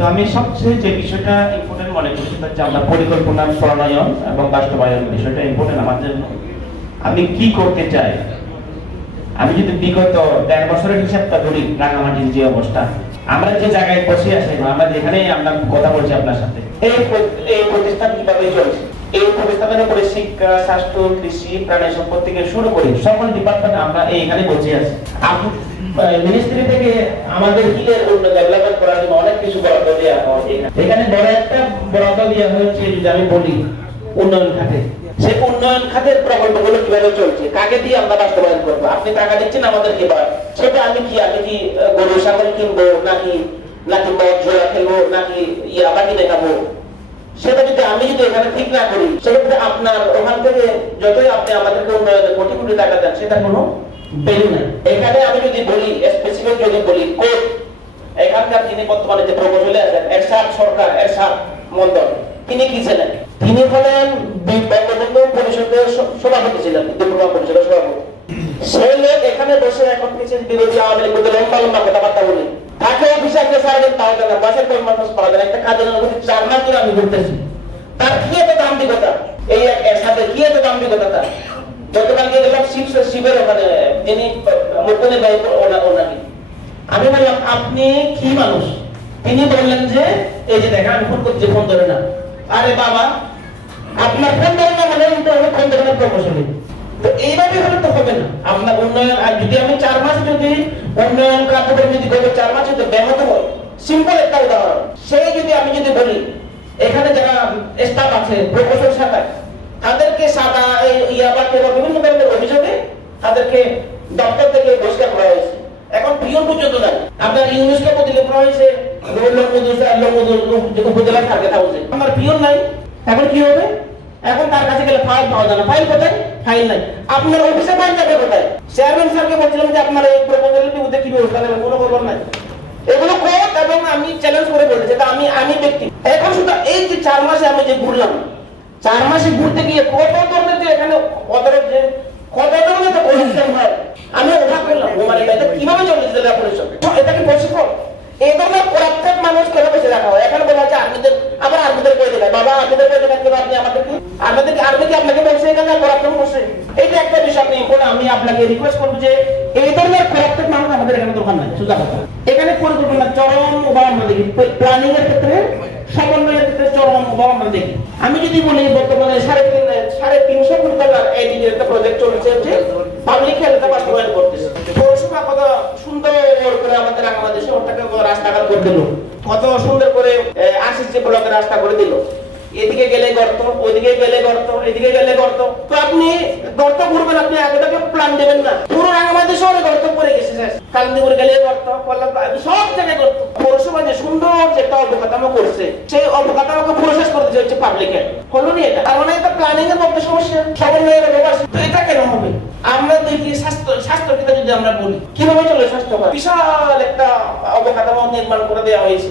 তো আমি সবচেয়ে যে বিষয়টা ইম্পর্টেন্ট মনে করি সেটা হচ্ছে আমরা পরিকল্পনা প্রণয়ন এবং বাস্তবায়ন বিষয়টা ইম্পর্টেন্ট আমার জন্য। আমি কি করতে চাই, আমি যদি বিগত ১.৫ বছরের হিসাবটা ধরি, রাঙামাটির যে অবস্থা, আমরা যে জায়গায় বসে আছি, আমরা যেখানে আমরা কথা বলছি আপনার সাথে, এই প্রতিষ্ঠান কিভাবে চলছে, এই প্রতিষ্ঠানের উপরে শিক্ষা, স্বাস্থ্য, কৃষি, প্রাণী সম্পদ থেকে শুরু করে সকল ডিপার্টমেন্ট আমরা এইখানে বসে আছি। মিনিস্ট্রি থেকে আমাদের হিলের ডেভেলপমেন্ট করার জন্য অনেক কিছু বরাদ্দ দেওয়া হয়। এখানে বড় একটা বরাদ্দ দেওয়া হয়েছে, যদি আমি বলি উন্নয়ন খাতে, সেই উন্নয়ন খাতের প্রকল্পগুলো কিভাবে চলছে, কাকে দিয়ে আমরা বাস্তবায়ন করবো। আপনি টাকা দিচ্ছেন আমাদেরকে, সেটা আমি কি গরু ছাগল কিনবো, নাকি মদ ঝোলা খেলবো, নাকি ইয়াবা কিনে খাবো, সেটা যদি আমি এখানে ঠিক না করি, সেক্ষেত্রে আপনার ওখান থেকে যতই আপনি আমাদেরকে উন্নয়নে কোটি কোটি টাকা দেন, সেটা কোনো ভ্যালু নাই। এখানে আমি যদি বলি স্পেসিফিক, যদি বলি কোর্ট, এখানকার যিনি বর্তমানে যে প্রকৌশলী আছেন, এরশাদ সরকার, এরশাদ মন্ডল, তিনি কি ছিলেন? তিনি হলেন বঙ্গবন্ধু পরিষদের সভাপতি ছিলেন, ডিপ্লোমা পরিষদের সভাপতি। সেই লোক এখানে বসে এখন কিছু বিরোধী আওয়ামী লীগ লম্বা লম্বা কথাবার্তা বলে, তাকে অফিসে একটা সারাদিন পাওয়া যায় না, বাসের কর্মকর্তা পাওয়া যায় না, একটা কাজের অনুভূতি 4 মাস ধরে আমি ঘুরতেছি। তার কি এত দাম্ভিকতা, এই এর সাথে কি এত দাম্ভিকতা তার? গতকালকে গেলাম শিবের ওখানে, যিনি মুখ্যমন্ত্রী ওনাকে আমি বললাম, আপনি কি মানুষ? তিনি বললেন যে এই যে দেখেন আমি ফোন করছি, ফোন ধরে না। আরে বাবা, আপনার ফোন ধরে না মানে আমি ফোন ধরে না প্রকৌশলী। তো এইভাবে হলে তো হবে না। আপনার উন্নয়ন, আর যদি আমি 4 মাস যদি উন্নয়ন কার্যক্রম যদি 4 মাস যদি ব্যাহত হয়, সিম্পল একটা উদাহরণ, সেই যদি আমি যদি বলি এখানে যারা স্টাফ আছে প্রকৌশল শাখায়, তাদেরকে সাদা ইয়াবা বা বিভিন্ন ধরনের অভিযোগে তাদেরকে দপ্তর থেকে বহিষ্কার করা হয়েছে। এখন পিয়ন পর্যন্ত নাই, আপনার ইউনেস্কো প্রতিনিধি করা হয়েছে উপজেলা টার্গেট হাউসে, আমার পিয়ন নাই। এখন কি হবে? এখন তার কাছে গেলে ফাইল পাওয়া যায় না। ফাইল কোথায়? ফাইল নাই। আপনার অফিসে ফাইল যাবে কোথায়? চেয়ারম্যান স্যারকে বলছিলাম যে আপনার এই প্রপোজালের বিরুদ্ধে কি ব্যবস্থা নেবেন, কোনো খবর নাই। এগুলো কোর্ট, এবং আমি চ্যালেঞ্জ করে বলছি, এটা আমি ব্যক্তি। এখন শুধু এই যে 4 মাসে আমি যে ঘুরলাম, 4 মাসে ঘুরতে গিয়ে কত ধরনের যে এখানে কত ধরনের তো পরিশ্রম হয়, আমি অবাক করলাম। মানে এটা কিভাবে চলছে জেলা পরিষদ? এটা কি পসিবল? এই ধরনের প্রত্যেক মানুষ কেন বসে রাখা হয়? এখানে বলা হচ্ছে আর্মিদের, আবার আর্মিদের কয়ে দেখায়, বাবা আর্মিদের কয়ে দেখান কেন? আপনি আর্মি কি আপনাকে বলছে এখানে করাপ্টেন করছে? এইটা একটা বিষয় আপনি ইম্পর্টেন্ট। আমি আপনাকে রিকোয়েস্ট করবো যে এই ধরনের প্রত্যেক মানুষ আমাদের এখানে দোকান নাই, সোজা কথা। এখানে পরিকল্পনা চরম অভাব আমরা দেখি, প্ল্যানিং এর ক্ষেত্রে, সমন্বয়ের ক্ষেত্রে চরম অভাব আমরা দেখি। আমি যদি বলি বর্তমানে 350 কোটি টাকার এইদিকে একটা প্রজেক্ট চলছে, যে পাবলিক হেলথ বাস্তবায়ন করতেছে। পৌরসভা কত সুন্দর করে আমাদের বাংলাদেশে ওটাকে রাস্তাঘাট করে দিল, কত সুন্দর করে RCC ব্লকের রাস্তা করে দিল। এদিকে গেলে গর্ত, ওইদিকে গেলে গর্ত, এদিকে গেলে গর্ত। তো আপনি গর্ত ঘুরবেন, আপনি আগে থেকে প্ল্যান দেবেন না। পুরো রাঙামাটি শহরে গর্ত পড়ে গেছে, কালিন্দীপুর গেলে গর্ত, সব জায়গায় গর্ত। পৌরসভা যে সুন্দর যে একটা অবকাঠামো করছে, সেই অবকাঠামোকে প্রসেস করতে হচ্ছে পাবলিক হেলথ। হলো নি এটা? তার মানে এটা প্ল্যানিং এর মধ্যে সমস্যা, সমন্বয়ের অভাব। তো এটা কেন হবে? আমরা দেখি স্বাস্থ্য ক্ষেত্রে যদি আমরা বলি, কিভাবে চলে স্বাস্থ্য, বিশাল একটা অবকাঠামো নির্মাণ করে দেওয়া হয়েছে।